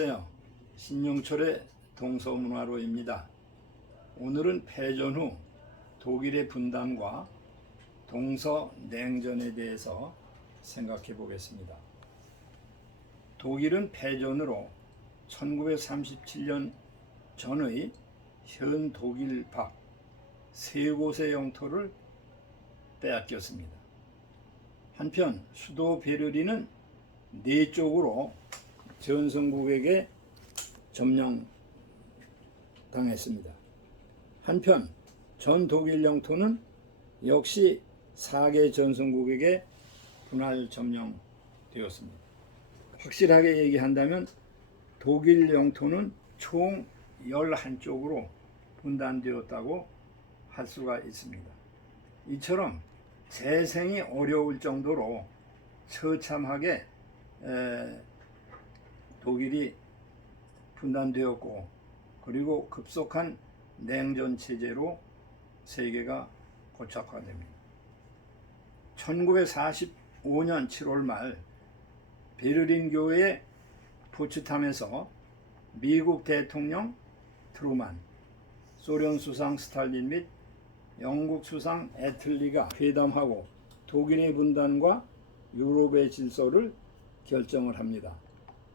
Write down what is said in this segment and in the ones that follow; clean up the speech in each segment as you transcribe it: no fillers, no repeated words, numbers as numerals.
안녕하세요. 신용철의 동서문화로입니다. 오늘은 패전 후 독일의 분단과 동서냉전에 대해서 생각해 보겠습니다. 독일은 패전으로 1937년 전의 현 독일 밖 세 곳의 영토를 빼앗겼습니다. 한편 수도 베를린은 네 쪽으로 전성국에게 점령당했습니다. 한편 전 독일 영토는 역시 4개 전성국에게 분할 점령되었습니다. 확실하게 얘기한다면 독일 영토는 총 11쪽으로 분단되었다고 할 수가 있습니다. 이처럼 재생이 어려울 정도로 처참하게 독일이 분단되었고, 그리고 급속한 냉전 체제로 세계가 고착화됩니다. 1945년 7월 말 베를린 교회 포츠담에서 미국 대통령 트루만, 소련 수상 스탈린 및 영국 수상 애틀리가 회담하고 독일의 분단과 유럽의 질서를 결정을 합니다.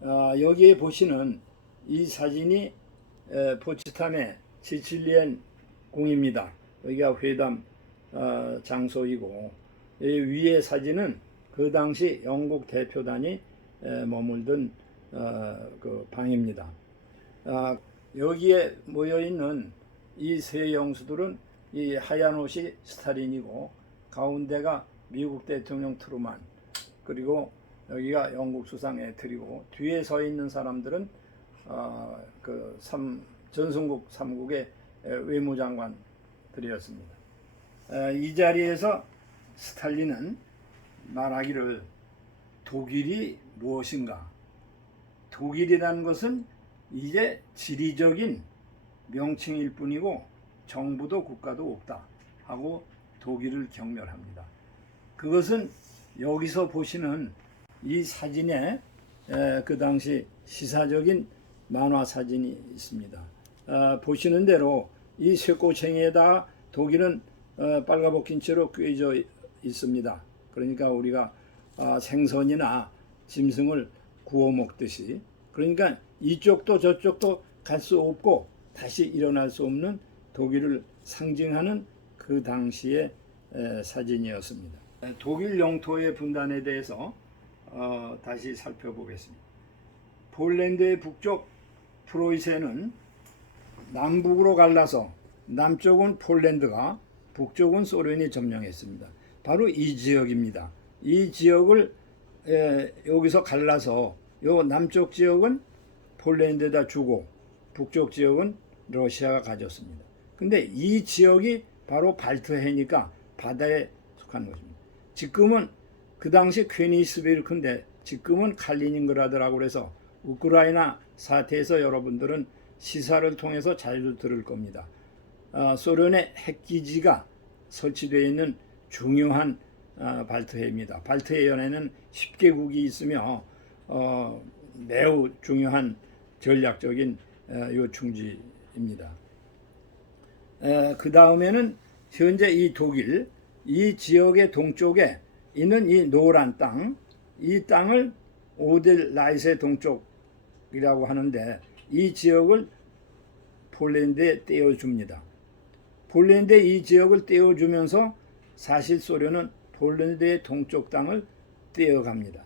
여기에 보시는 이 사진이 포츠담의 시칠리엔 궁입니다. 여기가 회담 장소이고, 위의 사진은 그 당시 영국 대표단이 머물던 그 방입니다. 여기에 모여 있는 이 세 영수들은 이 하얀 옷이 스탈린이고, 가운데가 미국 대통령 트루만, 그리고 여기가 영국 수상 애틀이고, 뒤에 서 있는 사람들은 전성국 3국의 외무장관들이었습니다. 이 자리에서 스탈린은 말하기를, 독일이 무엇인가? 독일이라는 것은 이제 지리적인 명칭일 뿐이고 정부도 국가도 없다 하고 독일을 경멸합니다. 그것은 여기서 보시는 이 사진에 그 당시 시사적인 만화 사진이 있습니다. 보시는 대로 이 쇠꼬챙이에다 독일은 빨가벗긴 채로 꿰져 있습니다. 그러니까 우리가 생선이나 짐승을 구워 먹듯이, 그러니까 이쪽도 저쪽도 갈 수 없고 다시 일어날 수 없는 독일을 상징하는 그 당시의 사진이었습니다. 독일 영토의 분단에 대해서 다시 살펴보겠습니다. 폴란드의 북쪽 프로이센은 남북으로 갈라서 남쪽은 폴란드가, 북쪽은 소련이 점령했습니다. 바로 이 지역입니다. 이 지역을 여기서 갈라서 요 남쪽 지역은 폴란드에다 주고 북쪽 지역은 러시아가 가졌습니다. 근데 이 지역이 바로 발트해니까 바다에 속하는 것입니다. 지금은 그 당시 퀘니스베르크인데 지금은 칼리닝그라드라고 해서 우크라이나 사태에서 여러분들은 시사를 통해서 자주 들을 겁니다. 소련의 핵기지가 설치되어 있는 중요한 발트해입니다. 발트해연에는 10개국이 있으며 매우 중요한 전략적인 요충지입니다. 그 다음에는 현재 이 독일, 이 지역의 동쪽에 있는 이 노란 땅, 이 땅을 오델라이세 동쪽이라고 하는데, 이 지역을 폴란드에 떼어줍니다. 폴란드에 이 지역을 떼어주면서 사실 소련은 폴란드의 동쪽 땅을 떼어갑니다.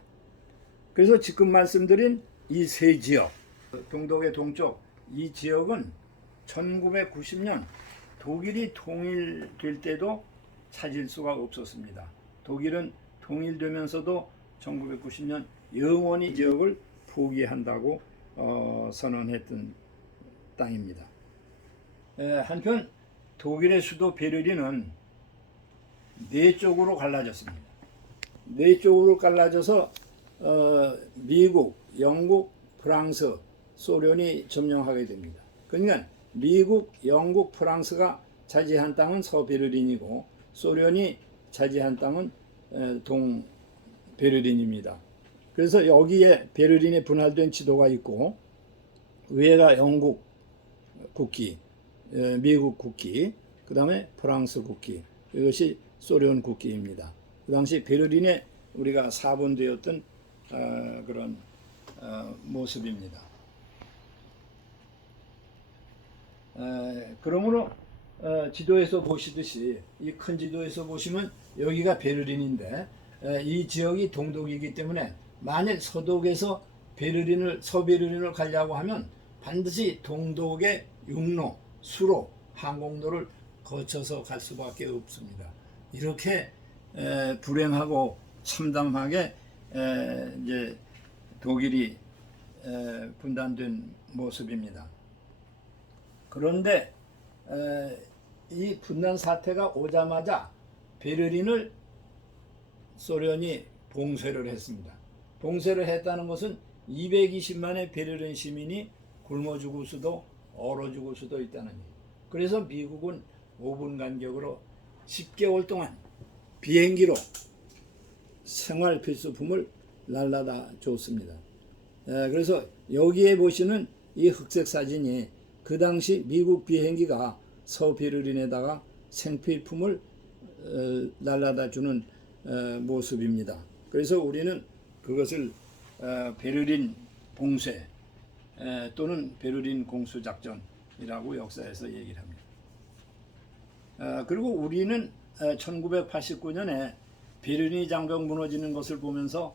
그래서 지금 말씀드린 이 세 지역, 동독의 동쪽, 이 지역은 1990년 독일이 통일될 때도 찾을 수가 없었습니다. 독일은 통일되면서도 1990년 영원히 지역을 포기한다고 선언했던 땅입니다. 한편 독일의 수도 베를린은 네 쪽으로 갈라졌습니다. 네 쪽으로 갈라져서 미국, 영국, 프랑스, 소련이 점령하게 됩니다. 그러니까 미국, 영국, 프랑스가 차지한 땅은 서베를린이고, 소련이 차지한 땅은 동베를린입니다. 그래서 여기에 베를린에 분할된 지도가 있고, 위에가 영국 국기, 미국 국기, 그 다음에 프랑스 국기, 이것이 소련 국기입니다. 그 당시 베를린에 우리가 사본되었던 그런 모습입니다. 그러므로 지도에서 보시듯이 이 큰 지도에서 보시면 여기가 베를린인데 이 지역이 동독이기 때문에 만약 서독에서 서베를린을 가려고 하면 반드시 동독의 육로, 수로, 항공도를 거쳐서 갈 수밖에 없습니다. 이렇게 불행하고 참담하게 이제 독일이 분단된 모습입니다. 그런데 이 분단 사태가 오자마자 베를린을 소련이 봉쇄를 했습니다. 봉쇄를 했다는 것은 220만의 베를린 시민이 굶어 죽을 수도 얼어 죽을 수도 있다는 얘기예요. 그래서 미국은 5분 간격으로 10개월 동안 비행기로 생활 필수품을 날라다 줬습니다. 그래서 여기에 보시는 이 흑색 사진이 그 당시 미국 비행기가 서베를린에다가 생필품을 날라다 주는 모습입니다. 그래서 우리는 그것을 베를린 봉쇄 또는 베를린 공수작전이라고 역사에서 얘기를 합니다. 그리고 우리는 1989년에 베를린 장벽 무너지는 것을 보면서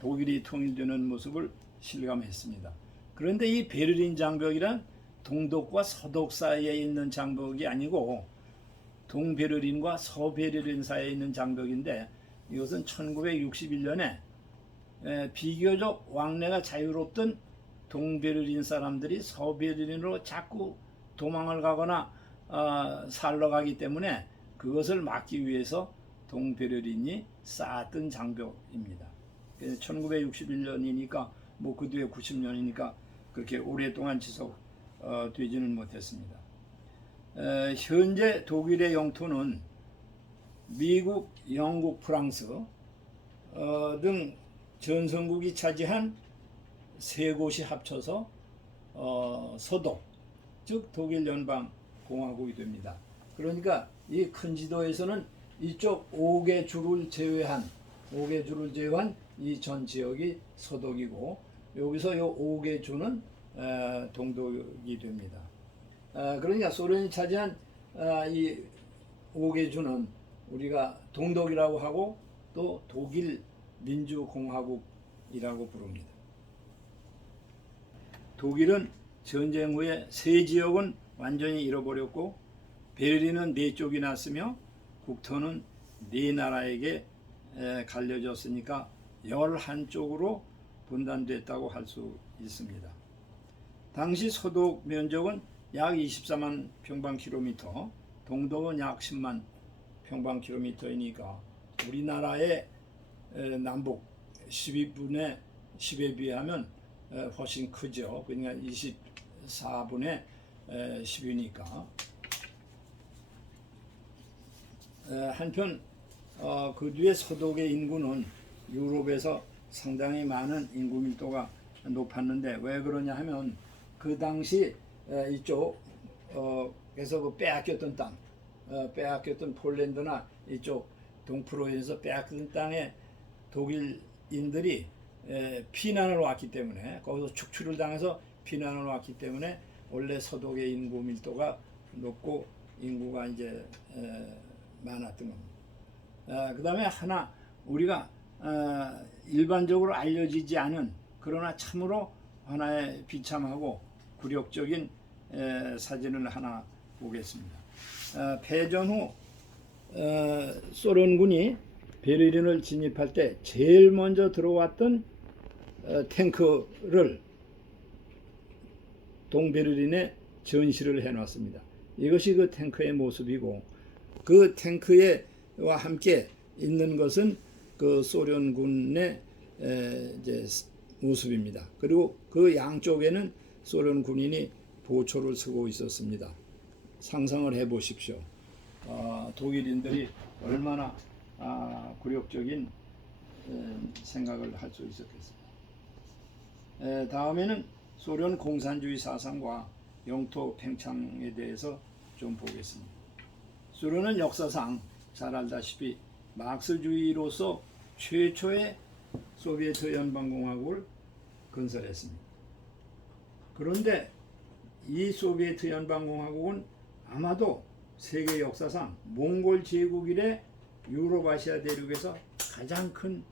독일이 통일되는 모습을 실감했습니다. 그런데 이 베를린 장벽이란 동독과 서독 사이에 있는 장벽이 아니고 동베를린과 서베를린 사이에 있는 장벽인데 이것은 1961년에 비교적 왕래가 자유롭던 동베를린 사람들이 서베를린으로 자꾸 도망을 가거나 살러 가기 때문에 그것을 막기 위해서 동베를린이 쌓았던 장벽입니다. 1961년이니까 뭐 그 뒤에 90년이니까 그렇게 오랫동안 지속되지는 못했습니다. 현재 독일의 영토는 미국, 영국, 프랑스 등 전성국이 차지한 세 곳이 합쳐서 서독, 즉 독일 연방 공화국이 됩니다. 그러니까 이 큰 지도에서는 이쪽 5개 주를 제외한 이 전 지역이 서독이고 여기서 이 5개 주는 동독이 됩니다. 그러니까 소련이 차지한 이 5개 주는 우리가 동독이라고 하고 또 독일 민주공화국이라고 부릅니다. 독일은 전쟁 후에 세 지역은 완전히 잃어버렸고 베를린은 4쪽이 났으며 국토는 4나라에게 갈려졌으니까 11쪽으로 분단됐다고 할 수 있습니다. 당시 서독 면적은 약 24만 평방킬로미터, 동독은 약 10만 평방킬로미터이니까 우리나라의 남북 12분의 10에 비하면 훨씬 크죠. 그러니까 24분의 10이니까. 한편 그 뒤에 서독의 인구는 유럽에서 상당히 많은 인구 밀도가 높았는데 왜 그러냐 하면 그 당시 이쪽에서 그 빼앗겼던 땅, 빼앗겼던 폴란드나 이쪽 동프로에서 빼앗겼던 땅에 독일인들이 피난을 왔기 때문에 거기서 축출을 당해서 피난을 왔기 때문에 원래 서독의 인구 밀도가 높고 인구가 이제 많았던 겁니다. 그 다음에 하나 우리가 일반적으로 알려지지 않은 그러나 참으로 하나의 비참하고 굴욕적인 사진을 하나 보겠습니다. 패전 후 소련군이 베를린을 진입할 때 제일 먼저 들어왔던 탱크를 동베를린에 전시를 해놨습니다. 이것이 그 탱크의 모습이고 그 탱크와 함께 있는 것은 그 소련군의 이제 모습입니다. 그리고 그 양쪽에는 소련 군인이 보초를 쓰고 있었습니다. 상상을 해보십시오. 독일인들이 얼마나 굴욕적인 생각을 할 수 있었겠습니까? 다음에는 소련 공산주의 사상과 영토 팽창에 대해서 좀 보겠습니다. 소련은 역사상 잘 알다시피 막스주의로서 최초의 소비에트 연방공화국을 건설했습니다. 그런데 이 소비에트 연방공화국은 아마도 세계 역사상 몽골 제국 이래 유럽아시아 대륙에서 가장 큰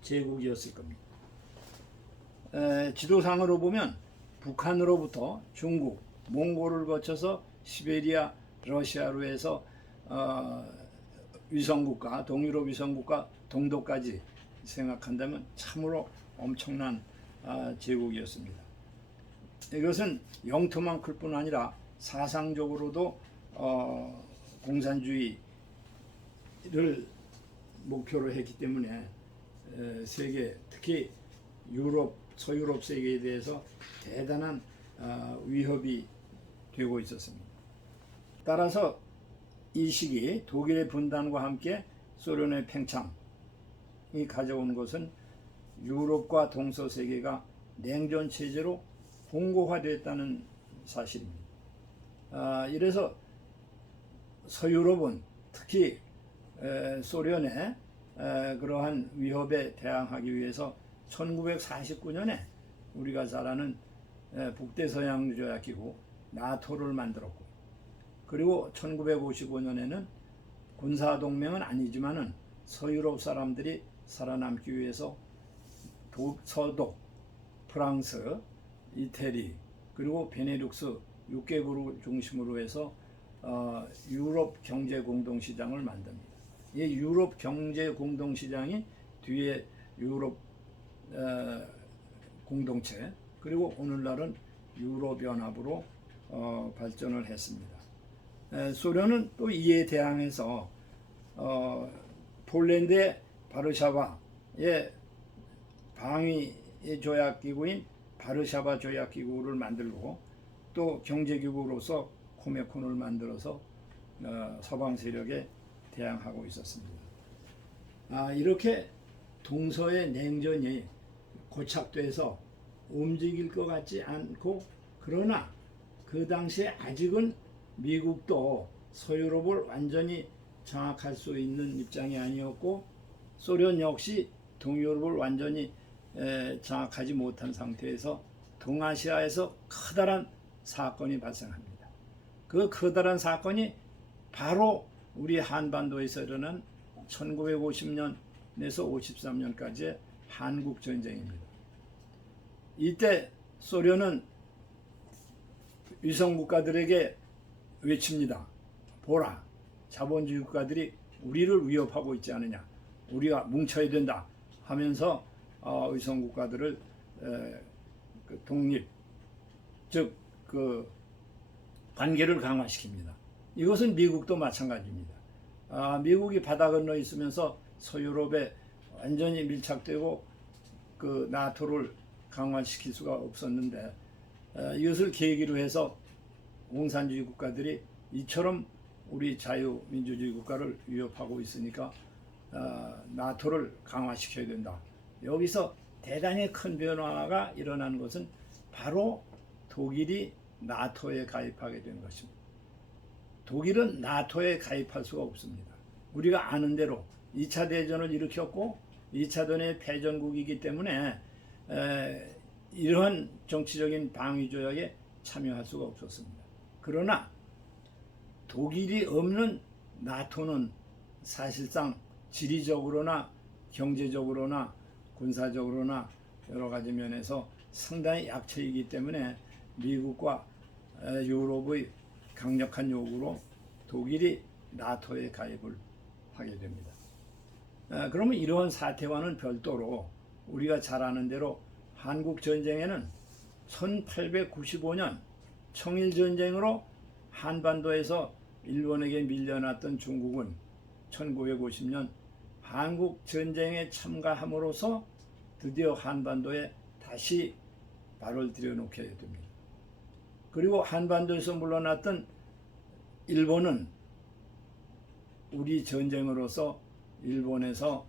제국이었을 겁니다. 지도상으로 보면 북한으로부터 중국, 몽골을 거쳐서 시베리아, 러시아로 해서 위성국가, 동유럽 위성국가 동독까지 생각한다면 참으로 엄청난 제국이었습니다. 이것은 영토만 클 뿐 아니라 사상적으로도 공산주의를 목표로 했기 때문에 세계, 특히 유럽, 서유럽 세계에 대해서 대단한 위협이 되고 있었습니다. 따라서 이 시기 독일의 분단과 함께 소련의 팽창이 가져온 것은 유럽과 동서세계가 냉전 체제로 공고화됐다는 사실입니다. 이래서 서유럽은 특히 소련의 그러한 위협에 대항하기 위해서 1949년에 우리가 잘 아는 북대서양조약기구 나토를 만들었고, 그리고 1955년에는 군사동맹은 아니지만은 서유럽 사람들이 살아남기 위해서 서독, 프랑스, 이태리, 그리고 베네룩스 6개국을 중심으로 해서 유럽 경제 공동시장을 만듭니다. 이 유럽 경제 공동시장이 뒤에 유럽 공동체, 그리고 오늘날은 유럽연합으로 발전을 했습니다. 소련은 또 이에 대항해서 폴란드의 바르샤바의 방위 조약기구인 바르샤바 조약기구를 만들고, 또 경제기구로서 코메콘을 만들어서 서방 세력에 대항하고 있었습니다. 이렇게 동서의 냉전이 고착돼서 움직일 것 같지 않고, 그러나 그 당시에 아직은 미국도 서유럽을 완전히 장악할 수 있는 입장이 아니었고, 소련 역시 동유럽을 완전히 장악하지 못한 상태에서 동아시아에서 커다란 사건이 발생합니다. 그 커다란 사건이 바로 우리 한반도에서 일어난 1950년에서 53년까지의 한국전쟁입니다. 이때 소련은 위성국가들에게 외칩니다. 보라, 자본주의 국가들이 우리를 위협하고 있지 않느냐, 우리가 뭉쳐야 된다 하면서 위성국가들을 독립, 즉 관계를 강화시킵니다. 이것은 미국도 마찬가지입니다. 미국이 바다 건너 있으면서 서유럽에 완전히 밀착되고 나토를 강화시킬 수가 없었는데, 이것을 계기로 해서 공산주의 국가들이 이처럼 우리 자유민주주의 국가를 위협하고 있으니까 나토를 강화시켜야 된다. 여기서 대단히 큰 변화가 일어난 것은 바로 독일이 나토에 가입하게 된 것입니다. 독일은 나토에 가입할 수가 없습니다. 우리가 아는 대로 2차 대전을 일으켰고 2차 대전의 패전국이기 때문에 이러한 정치적인 방위조약에 참여할 수가 없었습니다. 그러나 독일이 없는 나토는 사실상 지리적으로나 경제적으로나 군사적으로나 여러 가지 면에서 상당히 약체이기 때문에 미국과 유럽의 강력한 요구로 독일이 나토에 가입을 하게 됩니다. 그러면 이러한 사태와는 별도로 우리가 잘 아는 대로 한국 전쟁에는 1895년 청일전쟁으로 한반도에서 일본에게 밀려났던 중국은 1950년 한국 전쟁에 참가함으로써 드디어 한반도에 다시 발을 들여놓게 됩니다. 그리고 한반도에서 물러났던 일본은 우리 전쟁으로서 일본에서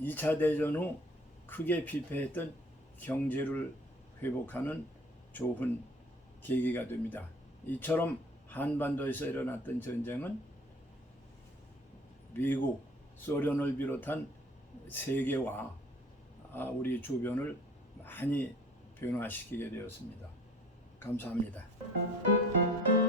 2차 대전 후 크게 피폐했던 경제를 회복하는 좋은 계기가 됩니다. 이처럼 한반도에서 일어났던 전쟁은 미국, 소련을 비롯한 세계와 우리 주변을 많이 변화시키게 되었습니다. 감사합니다.